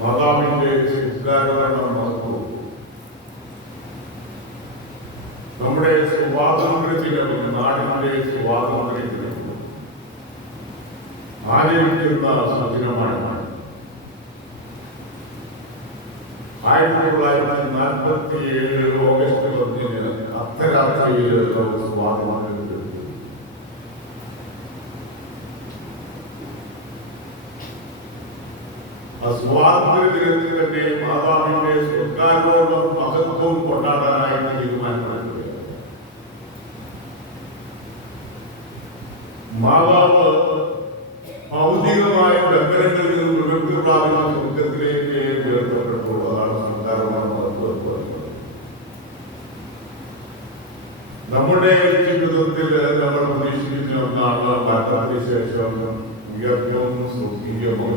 മാതാവിന്റെ സംസ്കാരമരണം നടന്നു. നമ്മുടെ സ്വാതന്ത്ര്യത്തിനും നാടിന്റെ സ്വാതന്ത്ര്യത്തിനും ആചരിക്കുന്ന സുദിനമാണ് 1947 ഓഗസ്റ്റ് 1 അർദ്ധരാത്രിയിൽ സ്വാതന്ത്ര്യം ലഭിച്ചു. ആ സ്വാതന്ത്ര്യ ദിനത്തിൽ തന്നെ മാതാവിന്റെ സ്വർഗാരോഹണം മഹത്വം കൊണ്ടാടാനായിട്ട് തീരുമാനമെടുക്കുകയാണ്. മാതാവ് ഭൗതികമായ ബന്ധനങ്ങളിൽ നിന്നും വിമുക്തി പ്രാപിച്ച സ്വർഗത്തിലേക്ക് ഉയർത്തപ്പെട്ടുള്ളതാണ് സംസ്കാരമാണ് മഹത്വം. നമ്മുടെ ജീവിതത്തിൽ നമ്മൾ പ്രതീക്ഷിക്കുന്ന ഒന്നാണ് മരണത്തിന് ശേഷം ഉയർത്തവും സ്വർഗീയവും.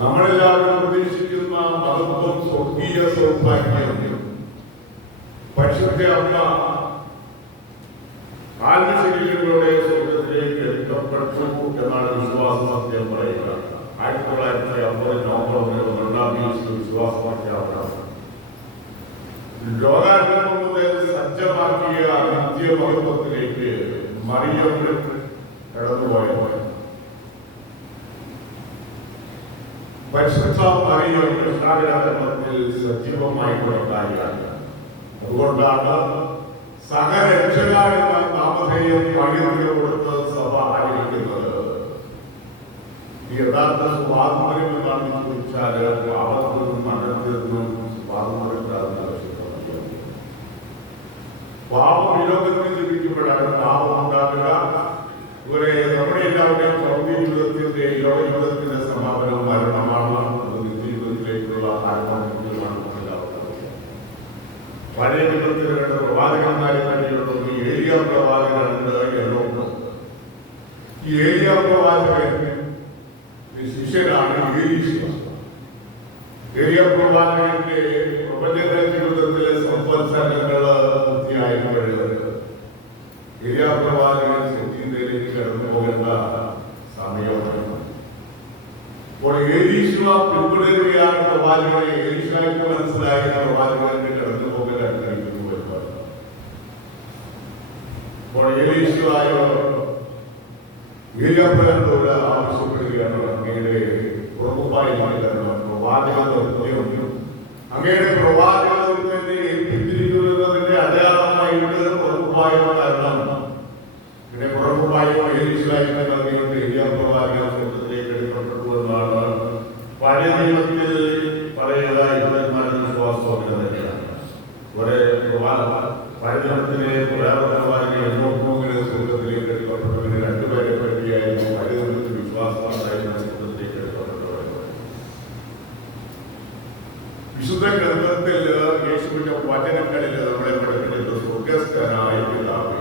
നമ്മളെല്ലാവരും പ്രതീക്ഷിക്കുന്ന മഹത്വം സ്വർഗീയ സൗഭാഗ്യം പരിശുദ്ധ അമ്മ ആത്മശരീരങ്ങളുടെ സ്വർഗത്തിലേക്ക് എടുക്കപ്പെട്ടു എന്നാണ് വിശ്വാസസത്യം പറയുക. 1950 നവംബർ 2 വിശ്വാസപ്രഖ്യാപനം. ലോകാരംഭം മുതൽ സജ്ജമാക്കിയ നിത്യമഹത്വത്തിലേക്ക് മറിയം കടന്നുപോയ പരിശുദ്ധ മറിയം കൃഷ്ണാഗ്രഹത്തിൽ സജീവമായിട്ടുണ്ടായിരുന്നു. അതുകൊണ്ടാണ് സഹരക്ഷക എന്ന നാമധേയം പകിർന്നു കൊടുത്ത് സഭ ആചരിക്കുന്നത്. യഥാർത്ഥ സ്വാതന്ത്ര്യം എന്താണെന്ന് ചോദിച്ചാൽ പാപത്തിൽ നിന്നും മരണത്തിൽ നിന്നും സ്വാതന്ത്ര്യം ആവശ്യപ്പെടുക. പാപം വിലോകത്തിൽ ജീവിക്കുമ്പോഴാണ് പാപം ഉണ്ടാകുക. ഇവരെ നമ്മുടെ എല്ലാവരുടെയും ഭൗതിക ജീവിതത്തിന്റെ ലോക ജീവിതത്തിന്റെ സമാപനം മരണമാണ്. അത് നിത്യജീവിതത്തിലേക്കുള്ള ആത്മാർത്ഥമാണ്. പഴയ ജീവിതത്തിൽ രണ്ട് പ്രവാചകന്മാരെ തന്നെയുള്ളത്. ഏലിയ പ്രവാചകനുണ്ട് എന്നൊന്ന്. ഈ ഏലിയ പ്രവാചകൻ ശിഷ്യനാണ് ഏലീശ. ഏലിയ പ്രവാചകന്റെ പ്രവചന ജീവിതത്തിലെ സംവത്സരങ്ങൾ പൂർത്തിയായപ്പോഴത് ഏലിയ പ്രവാചകൻ സത്യത്തിലേക്ക് കടന്നു പോകേണ്ട സമയമാണ്. അപ്പോൾ ഏലീശ പിന്തുടരുകയാണ് പ്രവാചകനെ. ഏലീശയ്ക്ക് മനസ്സിലായ പ്രവാചകന്റെ കടന്നു പോകലായിരിക്കുന്നു. അപ്പോൾ ഏലീശയോ ഏലിയാപ്രവചനത്തോട് ആവശ്യപ്പെടുകയാണ്. അങ്ങയുടെ പ്രവാചകൻ അങ്ങയുടെ പ്രവാചകനെ ഏൽപ്പിച്ചിരിക്കുന്നതിന്റെ അടയാളമായിട്ട് പ്രഭുവായോ തരണം. പിന്നെ പ്രഭുവായോ ഏലീശായി നൽകിയിട്ട് ഏലിയാപ്രവാചകൻ സ്വർഗ്ഗത്തിലേക്ക് എടുക്കപ്പെട്ടു എന്നാണ് പഴയ നിയമത്തിൽ പറയുന്നതായി വിശ്വാസം തന്നെയാണ്. ഒരേ പഴയ നിയമത്തിലെ പ്രവാചകൻ എന്നോക്കിനെ സ്വർഗ്ഗത്തിലേക്ക് എടുക്കപ്പെട്ടതിന് രണ്ടുപേരെ പറ്റിയായിരുന്നു പഴയ നിയമത്തിൽ വിശ്വാസം സ്വർഗ്ഗത്തിലേക്ക് എടുക്കപ്പെട്ടത്. വിശുദ്ധ ഗ്രന്ഥത്തിൽ യേശുവിന്റെ വചനങ്ങളിൽ നമ്മളെ പഠിപ്പിച്ചത് സ്വർഗ്ഗസ്ഥനായ പിതാവേ,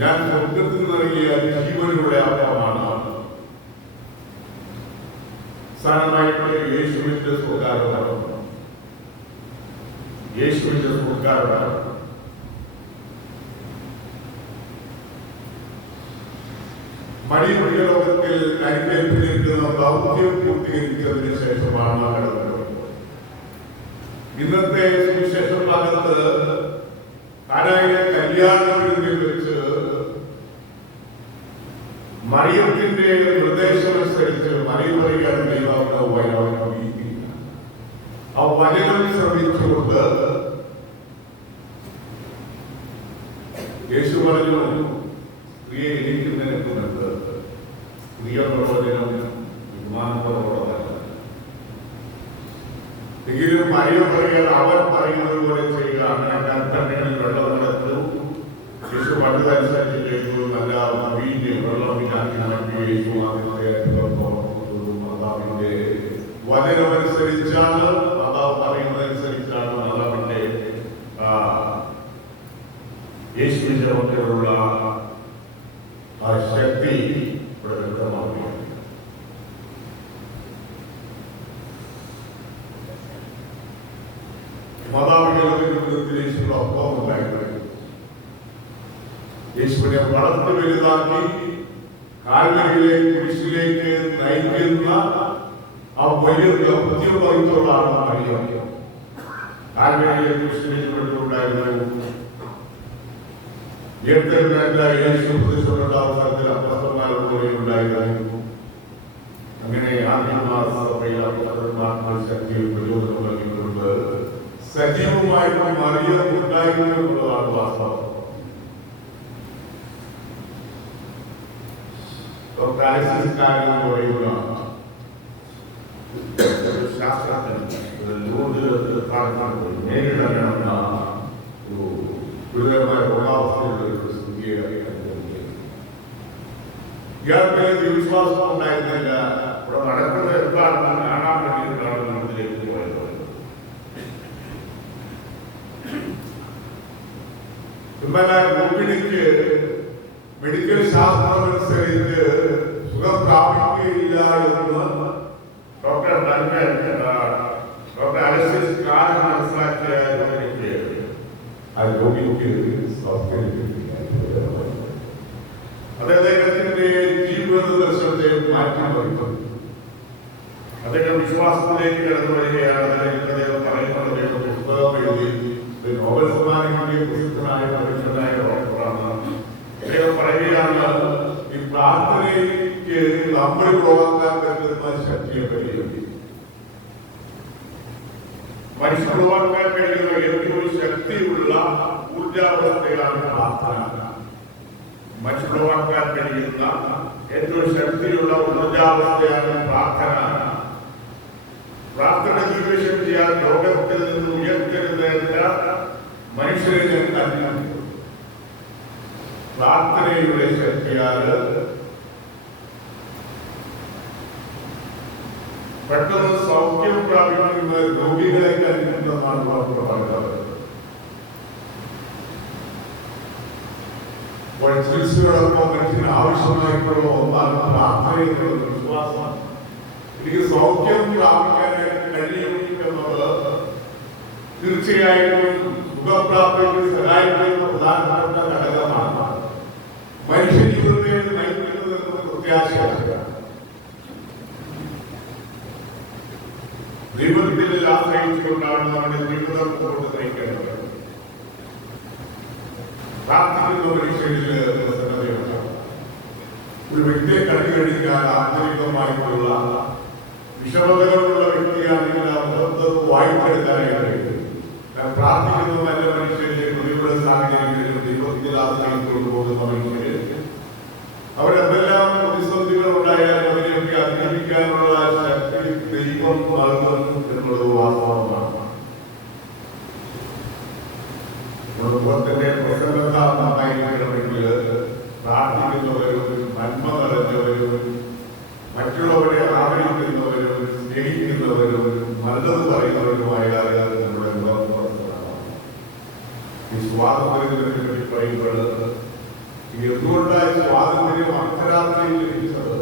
ഞാൻ സ്വർഗ്ഗത്തിൽ നൽകിയ ജീവനുള്ള അപ്പമാണ്. സാധാരണമായിട്ട് യേശുവിന്റെ സ്വർഗ്ഗാരോഹണം, യേശുവിന്റെ സ്വർഗ്ഗാരോഹണം മണിയുടെ ലോകത്തിൽ കരിക്കേൽപ്പിലിരിക്കുന്ന ദൗത്യം പൂർത്തീകരിച്ചതിന് ശേഷമാണ് കടന്നത്. ഇന്നത്തെ സുവിശേഷ ഭാഗത്ത് കാനായിലെ കല്യാണ വിരുന്നിൽ വെച്ച് മറിയത്തിന്റെ നിർദ്ദേശമനുസരിച്ച് മറിയം പറയുകയാണ് ആ വചനം ശ്രമിച്ചുകൊണ്ട് യേശു പറഞ്ഞു, പ്രിയ എനിക്ക് നിനക്കുന്നുണ്ട്. പ്രിയ പ്രവചനം വിമാനത്തോടല്ല. എങ്കിലും മറിയം പറയുക അവൻ പറയുന്നത് പോലെ ചെയ്യുക. അങ്ങനെ കൽപ്പനകളിൽ വെള്ളം നടത്തു. യേശു പണ്ടതനുസരിച്ച് ചെയ്തു. നല്ല വീഞ്ഞ് വെള്ളം വിനാക്കി മാറ്റി യേശു മാതാവിന്റെ വചനമനുസരിച്ചാണ്, മാതാവ് പറയുന്നതനുസരിച്ചാണ് മാതാവിന്റെ യേശുവിന്റെ മക്കളുള്ള ആ ശക്തി ഇവിടെ വ്യക്തമാവുകയാണ്. മാതാവ് ജീവിതത്തിൽ യേശുവിന്റെ ഒപ്പം ഉണ്ടായിരുന്നു. യേശുവിനെ വളർത്തി വലുതാക്കി കാൽവരിയിലെ കുരിശിലേക്ക് നയിക്കുന്ന ആ വലിയ ദൗത്യം വഹിച്ചോളാണ് മറിയം. കാൽവരിയിലെ കുരിശിലേക്ക് ഉണ്ടായിരുന്നു. യേശു പ്രതിഷ്ഠപ്പെട്ട അവസരത്തിൽ അപ്പസ്തലന്മാരുടെ കൂടെ ഉണ്ടായിരുന്നു. അങ്ങനെ ശക്തിയും പ്രചോദനം നൽകിക്കൊണ്ട് സജീവമായിട്ട് മറിയം ഉണ്ടായിരുന്നു എന്നുള്ളതാണ് വാസ്തവം. നേരിടണമെന്ന ഗുരുതരമായ രോഗാവസ്ഥയുടെ ഒരു സ്ഥിതിയെ ഇയാൾക്ക് വിശ്വാസം ഉണ്ടായിരുന്നില്ല. ഇവിടെ നടക്കുന്നത് എന്താണെന്ന് കാണാൻ വേണ്ടിയിട്ടാണ് നമ്മളിലേക്ക് പോയത്. രോഗിണിക്ക് മെഡിക്കൽ ശാസ്ത്രമനുസരിച്ച് സുഖം പ്രാപിക്കുകയില്ല എന്ന് ഡോക്ടർ അലക്സിസ് കാലം മനസ്സിലാക്കിയ രോഗിക്ക് ആ രോഗിക്ക് അദ്ദേഹത്തിന്റെ ജീവിത ദർശനത്തെ മാറ്റിമറിക്കും. അദ്ദേഹം വിശ്വാസത്തിലേക്ക് കടന്നു വരികയാണ്. അദ്ദേഹം പറയുന്നത് പുസ്തകം എഴുതി നോബൽ സമ്മാനം കിട്ടിയ പ്രസിദ്ധനായ മനുഷ്യനായ ഡോക്ടറാണ്. അദ്ദേഹം പറയുകയാണ്, ഈ പ്രാർത്ഥനയ്ക്ക് നമ്മൾ ഉളവാക്കാൻ പറ്റുന്ന ശക്തിയെ പറ്റി, മനുഷ്യൻ ഉളവാക്കാൻ കഴിയുന്ന ഏറ്റവും ശക്തിയുള്ള ഊർജാവസ്ഥയാണ് പ്രാർത്ഥന. മനുഷ്യനുളവാക്കാൻ കഴിയുന്ന ഏറ്റവും ശക്തിയുള്ള ഊർജാവസ്ഥയാണ് പ്രാർത്ഥന. പ്രാർത്ഥന നിവേശം ചെയ്യാൻ ലോകത്തിൽ നിന്ന് ഉയർത്തരുന്നേറ്റ മനുഷ്യരെ ഞാൻ കണ്ടു. പ്രാർത്ഥനയുടെ ശക്തിയാൽ പെട്ടെന്ന് സൗഖ്യം പ്രാപിക്കുന്ന രോഗികളെ കണ്ടിട്ടുണ്ടെന്നാണ് ഡോക്ടർ പറഞ്ഞത്. ചികിത്സയോടൊപ്പം മനുഷ്യന് ആവശ്യമായിട്ടുള്ള ഒന്നാണ് പ്രാർത്ഥനയിലുള്ള വിശ്വാസം. എനിക്ക് സൗഖ്യം പ്രാപിക്കാനായിട്ട് കഴിയും എന്നത് തീർച്ചയായിട്ടും സുഖപ്രാപ്തിക്ക് സഹായിക്കുന്ന പ്രധാനപ്പെട്ട ഘടകമാണ്. മനുഷ്യ ജീവിതത്തെ നയിക്കുന്നത് പ്രത്യാശയാണ്. ദൈവത്തിൽ ആശ്രയിച്ചുകൊണ്ടാണ് നമ്മുടെ ജീവിതം കൊണ്ട് നയിക്കേണ്ടത്. പ്രാർത്ഥിക്കുന്ന മനുഷ്യരിൽ പ്രസന്നതയുണ്ട്. ഒരു വ്യക്തിയെ കണ്ടു കഴിഞ്ഞാൽ ആന്തരികമായിട്ടുള്ള വിഷമതകളുള്ള വ്യക്തിയാണെങ്കിൽ ആ മുഖത്ത് വായിച്ചെടുക്കാനായിട്ട് പ്രാർത്ഥിക്കുന്ന നല്ല മനുഷ്യരെ പ്രതികൂല സാഹചര്യങ്ങളിൽ ദൈവത്തിൽ ആശ്രയിച്ചുകൊണ്ട് പോകുന്ന മനുഷ്യര് അവരെന്തെല്ലാം പ്രതിസന്ധികൾ ഉണ്ടായാലും അവരെയൊക്കെ അതിജീവിക്കാനുള്ള ശക്തി ദൈവം നൽകുന്നു എന്നുള്ളത് വാസ്തവമാണ്. കുടുംബത്തിന്റെ പ്രസന്നത നന്നായിരിക്കണമെങ്കിൽ പ്രാർത്ഥിക്കുന്നവരും നന്മ നിറഞ്ഞവരും മറ്റുള്ളവരെ ആദരിക്കുന്നവരും സ്നേഹിക്കുന്നവരും നല്ലത് പറയുന്നവരുമായ നമ്മുടെ ഈ സ്വാതന്ത്ര്യത്തിനെ പറ്റി പറയുമ്പോൾ എന്തുകൊണ്ടാണ് സ്വാതന്ത്ര്യം അർദ്ധരാത്രിയിൽ ലഭിച്ചത്?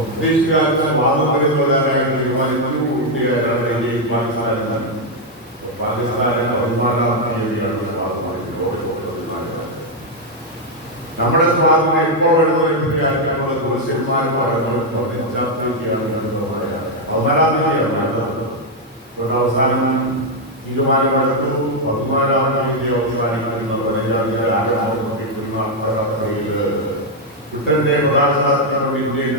ഉദ്ദേശിക്കാൻ സ്വാതന്ത്ര്യം വരാനായിട്ട് തീരുമാനിച്ചു. കൂട്ടുകാരാണ് ഇന്ത്യയിൽ പാകിസ്ഥാനെ 14-ാം തീയതിയാണ് നമ്മുടെ സ്വാതന്ത്ര്യം ഇപ്പോൾ വരുന്നതിനെ ആയിരിക്കാനുള്ള പുരുഷന്മാർ പഠനം 15-ാം തീയതിയാണ്. 14-ാം തീയതിയാണ് അവസാനം തീരുമാനമെടുത്തു. 14-ാം തീയതി അവസാനിക്കുന്ന 15-ാം തീയതി ആരംഭിക്കുന്ന അർദ്ധരാത്രിയിൽ ബ്രിട്ടന്റെ പ്രധാനമന്ത്രി ഇന്ത്യയിൽ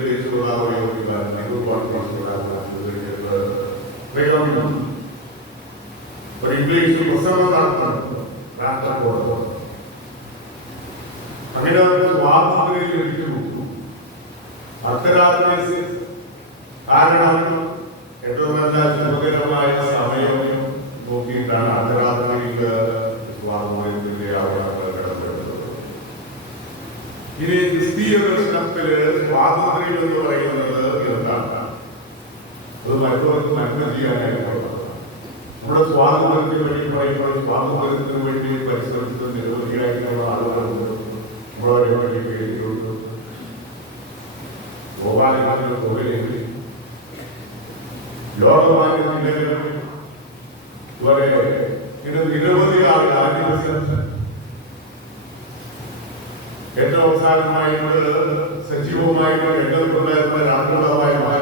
ഒരു ഇംഗ്ലീഷ് പ്രസംഗം നടത്തുന്നു രാഷ്ട്രത്തോട്. അങ്ങനെ സ്വാതന്ത്ര്യം ലഭിച്ചു. അർദ്ധരാത്രി കാരണം ഏറ്റവും നല്ല സുഖകരമായ സമയം നോക്കിയിട്ടാണ് അർദ്ധരാത്രിയിൽ സ്വാതന്ത്ര്യത്തിന്റെ ആവശ്യങ്ങൾ കടപ്പെടുന്നത്. ഇനി ക്രിസ്തീയ ദർശനത്തില് സ്വാതന്ത്ര്യം എന്ന് പറയുന്നത് എന്താണ്? അത് മറ്റവർക്ക് നന്മ ചെയ്യാനായിട്ടുള്ളത്. നമ്മുടെ സ്വാതന്ത്ര്യത്തിന് വേണ്ടി പറയുമ്പോൾ സ്വാതന്ത്ര്യത്തിന് വേണ്ടി പരിശ്രമിച്ച നിരവധിയായിട്ടുള്ള ആളുകളുണ്ട്. നമ്മളവരെ വേണ്ടി കേട്ടിട്ടുണ്ട്. ഗോപാലകൃഷ്ണൻ ലോകമാന്യ തിലകനും ഇവരെ ഇത് നിരവധി ആളുകൾ ഏറ്റവും അവസാനമായിട്ട് സജീവമായിട്ട് രംഗത്തുണ്ടായിരുന്ന രാഷ്ട്രീയമായ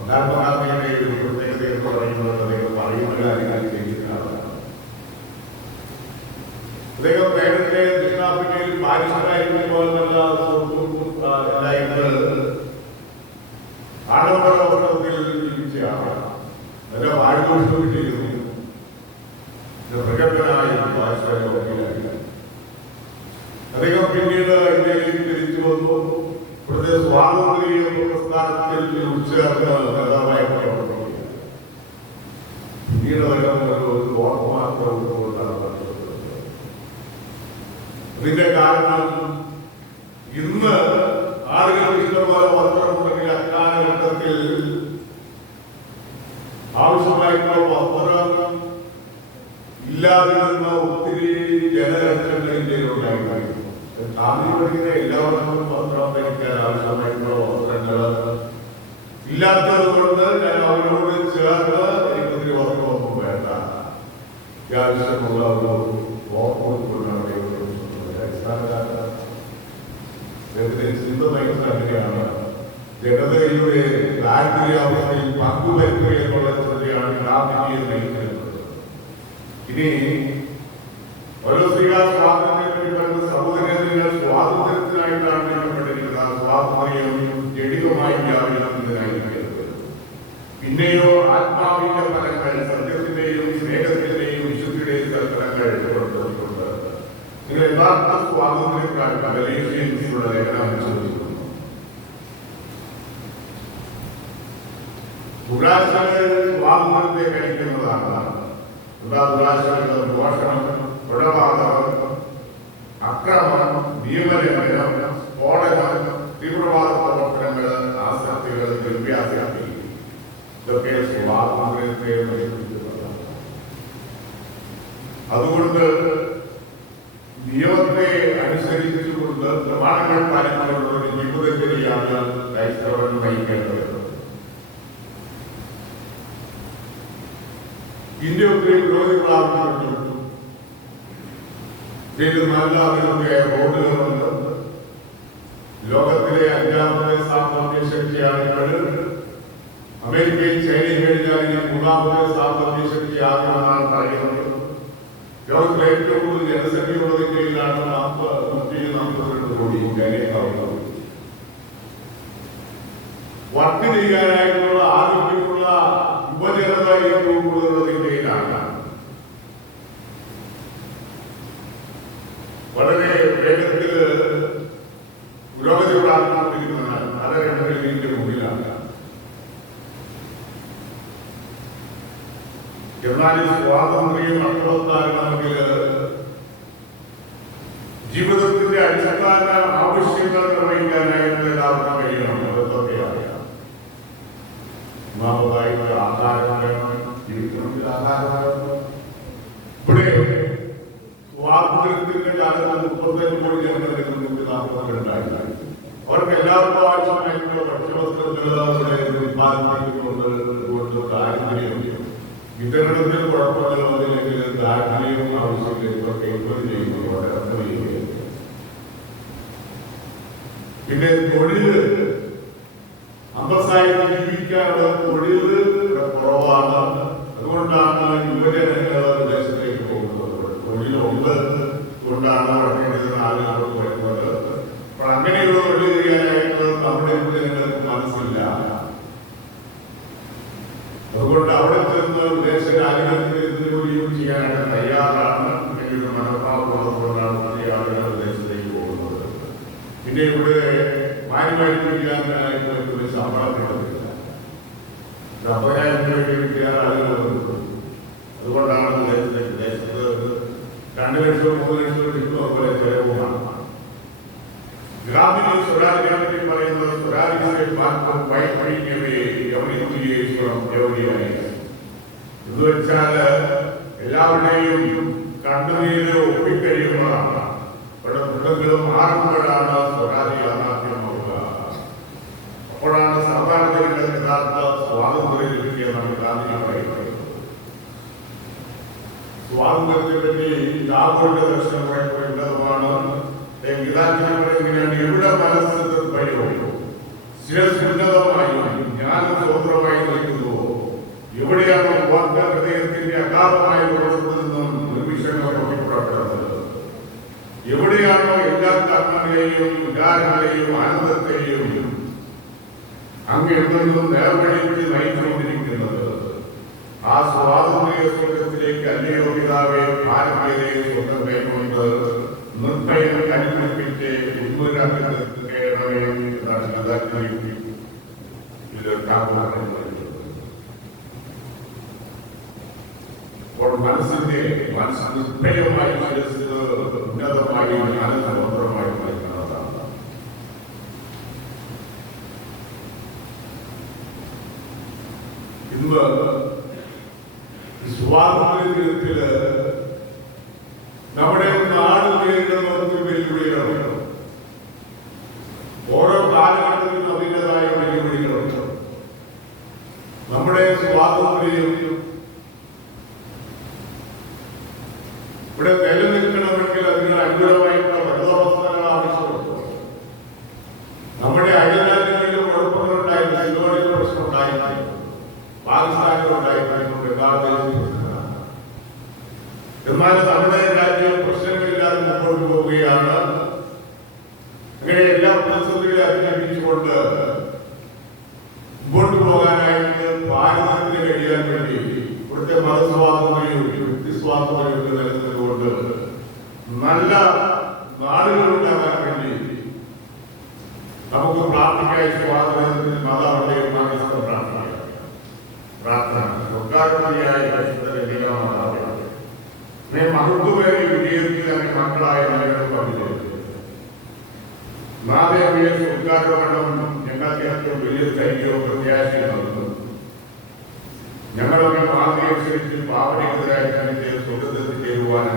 മഹാത്മാഗാന്ധിയുടെ ഒരു പ്രത്യേകത എന്ന് പറയുന്നത് അദ്ദേഹം പറയുന്ന കാര്യങ്ങൾ ചെയ്യുന്നതാണ്. അദ്ദേഹം നേരത്തെ ദക്ഷിണാഫ്രിക്കയിൽ പാരിസ്ഥിതികമായിട്ടുള്ള ആഡംബര വസ്ത്രത്തിൽ ജീവിച്ചയാണ്. അതിന്റെ പാരിതോഷികം ചെയ്തിരുന്നു. പ്രഗത്ഭനായ പാരിസ്ഥിതിക അദ്ദേഹം പിന്നീട് ഇന്ത്യയിലേക്ക് തിരിച്ചു വന്നു. ഇവിടുത്തെ സ്വാതന്ത്ര്യ പ്രസ്ഥാനത്തിൽ ഉച്ചേർന്ന നേതാവായി പ്രവർത്തിക്കുക. പിന്നീട് അദ്ദേഹം ഒരു ഓർമ്മ ഇതിന്റെ കാരണം ഇന്ന് ആളുകൾ ഇഷ്ടംപോലെ വസ്ത്രമുണ്ടെങ്കിൽ അക്കാലഘട്ടത്തിൽ ആവശ്യമായിട്ടുള്ള വസ്ത്രം ഇല്ലാതിരുന്ന ഒത്തിരി ജനലക്ഷങ്ങൾ ഇന്ത്യയിലുണ്ടായിരുന്നു. ഗാന്ധി പഠിക്കുന്ന എല്ലാവർക്കും വസ്ത്രം ധരിക്കാൻ ആവശ്യമായിട്ടുള്ള വസ്ത്രങ്ങൾ ഇല്ലാത്തത് കൊണ്ട് ഞാൻ അവരോട് ചേർന്ന് എനിക്കൊത്തിരി വസ്ത്രമൊന്നും വേണ്ട, ആവശ്യമുള്ള ഒരു ഓർമ്മ അങ്ങനെയാണ്. ജനതയുടെ ദാരിദ്ര്യാവസ്ഥയിൽ പങ്കുവയ്ക്കുക എന്നുള്ള ചിന്തയാണ് ഗാന്ധിജിയെ നയിക്കുന്നത്. ഇനി ഓരോ സ്ത്രീകൾ സ്വാതന്ത്ര്യത്തിന് പറയുന്ന സഹോദരങ്ങൾ സ്വാതന്ത്ര്യത്തിനായിട്ടാണ് നിൽക്കപ്പെട്ടിരിക്കുന്നത്. സ്വാതന്ത്ര്യം ജടികമായി വ്യാപിക്കുന്നതിനായിരിക്കരുത്. പിന്നെയോ ആത്മാവിന്റെ ഫലങ്ങൾ, സത്യത്തിന്റെയും സ്നേഹത്തിന്റെയും വിശുദ്ധിയുടെയും ഫലങ്ങൾ പുറപ്പെടുത്തിക്കൊണ്ട് നിങ്ങൾ യഥാർത്ഥ സ്വാതന്ത്ര്യക്കാർക്ക് ഗലേഷ്യൻസിലുള്ള ലേഖനം അനുസരിക്കുന്നു. ദുരാശകൾ സ്വാതന്ത്ര്യത്തെ കഴിക്കുന്നതാണ്. ദുരാശകൾ ദോഷണം, കൊലപാതകം, അക്രമം, നിയമലംഘനം, സ്ഫോടനം, തീവ്രവാദ പ്രവർത്തനങ്ങൾ, ആസക്തികൾ, ദ്രവ്യാസക്തി, ഇതൊക്കെ സ്വാതന്ത്ര്യത്തെ നശിപ്പിക്കുന്നതാണ്. അതുകൊണ്ട് നിയമത്തെ അനുസരിച്ചുകൊണ്ട് പ്രമാണങ്ങൾ പാലിച്ചുകൊണ്ടുള്ള ഒരു ജീവിതത്തിലെയാണ് ക്രൈസ്തവൻ നയിക്കേണ്ടത്. ഇന്ത്യ ഒത്തിരി പുരോഗതികൾ ആവശ്യപ്പെട്ടു. ഇതിൽ നല്ല അതിലൊക്കെ റോഡുകളുണ്ട്. ലോകത്തിലെ 5ാമത്തെ സാമ്പത്തിക ശക്തിയാണ്. അമേരിക്കയിൽ ചൈനയും കഴിഞ്ഞാൽ 3ാമത്തെ സാമ്പത്തിക ശക്തി ആകുമെന്നാണ് പറയുന്നത്. ലോകത്തിലെ ഏറ്റവും കൂടുതൽ ജനസംഖ്യയുള്ള ഇന്ത്യയിലാണ് 142 കോടി ജനങ്ങളുള്ളത്. വർക്ക് ചെയ്യാനായിട്ടുള്ള ആരോഗ്യമുള്ള യുവജനത ഏറ്റവും കൂടുതലുള്ള ഇന്ത്യയിലാണ്. വളരെ വേഗത്തിൽ പുരോഗതി പ്രാപിച്ചുകൊണ്ടിരിക്കുന്നതാണ്. പല രംഗങ്ങളിൽ ഇന്ത്യ മുന്നിലാണ്. എന്നാൽ സ്വാതന്ത്ര്യം അർത്ഥവത്താകണമെങ്കിൽ ജീവിതത്തിന്റെ അടിസ്ഥാന ആവശ്യങ്ങൾ നിർവഹിക്കാനായിട്ട് എല്ലാവർക്കും കഴിയണം. അതൊക്കെയാണ്. ഒന്നാമതായിട്ട് ആഹാരം വേണം, ജീവിതത്തിൽ ആഹാരം വേണം. ഇവിടെ സ്വാതന്ത്ര്യത്തിന്റെ കാലത്ത് 35 കോടി ജനങ്ങളുടെ നാമങ്ങളുണ്ടായില്ല. അവർക്ക് എല്ലാവർക്കും ആവശ്യമായിട്ടുള്ള ഭക്ഷ്യവസ്തുക്കൾ ഉത്പാദിപ്പിക്കുന്നത് ദാരിദ്ര്യം വിതരണത്തിൽ കുഴപ്പങ്ങൾ വന്നില്ലെങ്കിൽ ദാരിദ്ര്യവും ആവശ്യമില്ല. പിന്നെ തൊഴില്, അന്തസ്സായിട്ട് ജീവിക്കാനുള്ള തൊഴില് കുറവാണ്. അതുകൊണ്ടാണ് യുവജനങ്ങൾ വിദേശത്തേക്ക് പോകുന്നത്. തൊഴിലുണ്ട് കൊണ്ടാണ് ആളുകൾ വരുന്നത്. അപ്പോൾ അങ്ങനെയുള്ള തൊഴിൽ ചെയ്യാനായിട്ട് നമ്മുടെ യുവജനങ്ങൾക്ക് മനസ്സില്ല. അതുകൊണ്ട് അവിടെ ചെന്ന് വിദേശ രാജ്യങ്ങളിൽ ജോലിയും ചെയ്യാനായിട്ട് തയ്യാറാണ്. അല്ലെങ്കിൽ മനോഭാവമുള്ളതുകൊണ്ടാണ് ഒത്തിരി ആളുകൾ വിദേശത്തേക്ക് പോകുന്നത്. പിന്നെ ഇവിടെ മാന്യമായിട്ട് ചെയ്യാനായിട്ട് ഒരു ശമ്പളം കിട്ടുന്നില്ല. 50,000 രൂപയ്ക്ക് കിട്ടിയാൽ ആളുകൾ വന്നിട്ടുണ്ട്. അതുകൊണ്ടാണ് വിദേശത്ത് 2 ലക്ഷവും 3 ലക്ഷവും കിട്ടുന്ന പോലെ ചെലവുമാണ്. ഗാന്ധിജി സ്വരാജിനെ പറ്റി പറയുന്നത് സ്വരാജിനെ എന്ന് വെച്ചാൽ എല്ലാവരുടെയും കണ്ണുനീര് ഒപ്പിക്കഴിയുമ്പോഴാണ്, ഇവിടെ മൃഗങ്ങൾ മാറുമ്പോഴാണ് സ്വരാജ് യാഥാർത്ഥ്യമാവുക. അപ്പോഴാണ് സാധാരണ യഥാർത്ഥ സ്വാതന്ത്ര്യം ലഭിക്കുകയെന്നാണ് ഗാന്ധിജി പറയുന്നത്. സ്വാതന്ത്ര്യത്തെ പറ്റി ടാഗോറിന്റെ ദർശനം ഉള്ളതുമാണ്. ഇങ്ങനെയാണ് എവിടെ മനസ്സ് ഭയോ ശിരസുന്നതമായും ജ്ഞാനം സ്വതന്ത്രമായി നിൽക്കുന്നുവോ, എവിടെയാണോ ഹൃദയത്തിന്റെ അഗാധമായ ഉറപ്പിൽ നിന്നും നിമിഷങ്ങൾ പുറപ്പെടുന്നത്, എവിടെയാണോ എല്ലാ കർമ്മങ്ങളെയും വികാരങ്ങളെയും ആനന്ദത്തെയും അങ്ങെന്നും നേർവഴിക്ക് നയിച്ചുകൊണ്ടിരിക്കുന്നത്, ആ സ്വാതന്ത്ര്യ സ്വർഗത്തിലേക്ക് അല്ലയോ പിതാവേ ഭാരതീയരെ സ്വന്തം കൈകൊണ്ട് നിർഭയം കരുപ്പിച്ച് അപ്പോൾ മനസ്സിന്റെ നിർഭയമായി ഉന്നതമായി സ്വതന്ത്രമായി നൽകുന്നതാണ്. ഇന്ന് സ്വാതന്ത്ര്യ ദിനത്തില് നമ്മുടെ നാട് നേരിടുന്ന വെല്ലുവിളികളുണ്ട്. ഓരോ കാലഘട്ടത്തിലും അതിൻ്റെതായ വെല്ലുവിളികളുണ്ട്. നമ്മുടെ സ്വാതന്ത്ര്യം ഇവിടെ നിലനിൽക്കണമെങ്കിൽ അതിന് അനുകൂലമായിട്ടുള്ള ഭരണവ്യവസ്ഥകൾ ആവശ്യമുണ്ട്. നമ്മുടെ അയൽരാജ്യങ്ങളിലും കുഴപ്പങ്ങളുണ്ടായിരുന്നു, സിലോണിൽ പ്രശ്നമുണ്ടായിരുന്നു, പാകിസ്ഥാനിലുണ്ടായിരുന്നു, ബംഗ്ലാദേശിൽ പ്രശ്നങ്ങളാണ്. എന്നാൽ നമ്മുടെ രാജ്യം പ്രശ്നങ്ങളില്ലാതെ മുമ്പോട്ട് പോവുകയാണ്. അങ്ങനെ എല്ലാ പ്രതിസന്ധികളെ അതിജീവിച്ചുകൊണ്ട് മുമ്പോട്ട് പോകാനായിട്ട് ഭാരതത്തിന് കഴിയാൻ വേണ്ടി ഇവിടുത്തെ മതസ്വാതന്ത്ര്യവും വ്യക്തിസ്വാതന്ത്ര്യവും നിലനിന്നുകൊണ്ട് നല്ല നാടുകളുണ്ടാകാൻ വേണ്ടി നമുക്ക് പ്രാർത്ഥിക്കായി സ്വാതന്ത്ര്യത്തിന് മതമുണ്ടെങ്കിൽ പ്രാർത്ഥന സ്വകാര്യതയായ മഹത്വമേറിയ വിജയത്തിൽ തന്നെ മക്കളായ മലയാളം പങ്കുചേരുന്നു. മാതേവിയെ സ്വകാര്യവണ്ണം ഞങ്ങൾക്ക് ഏറ്റവും വലിയ ധൈര്യവും പ്രത്യാശയും നൽകുന്നു. ഞങ്ങളൊക്കെ മാതൃ അനുസരിച്ച് പാവനീയതരായി തന്നെ സ്വർഗത്തിൽ ചേരുവാനും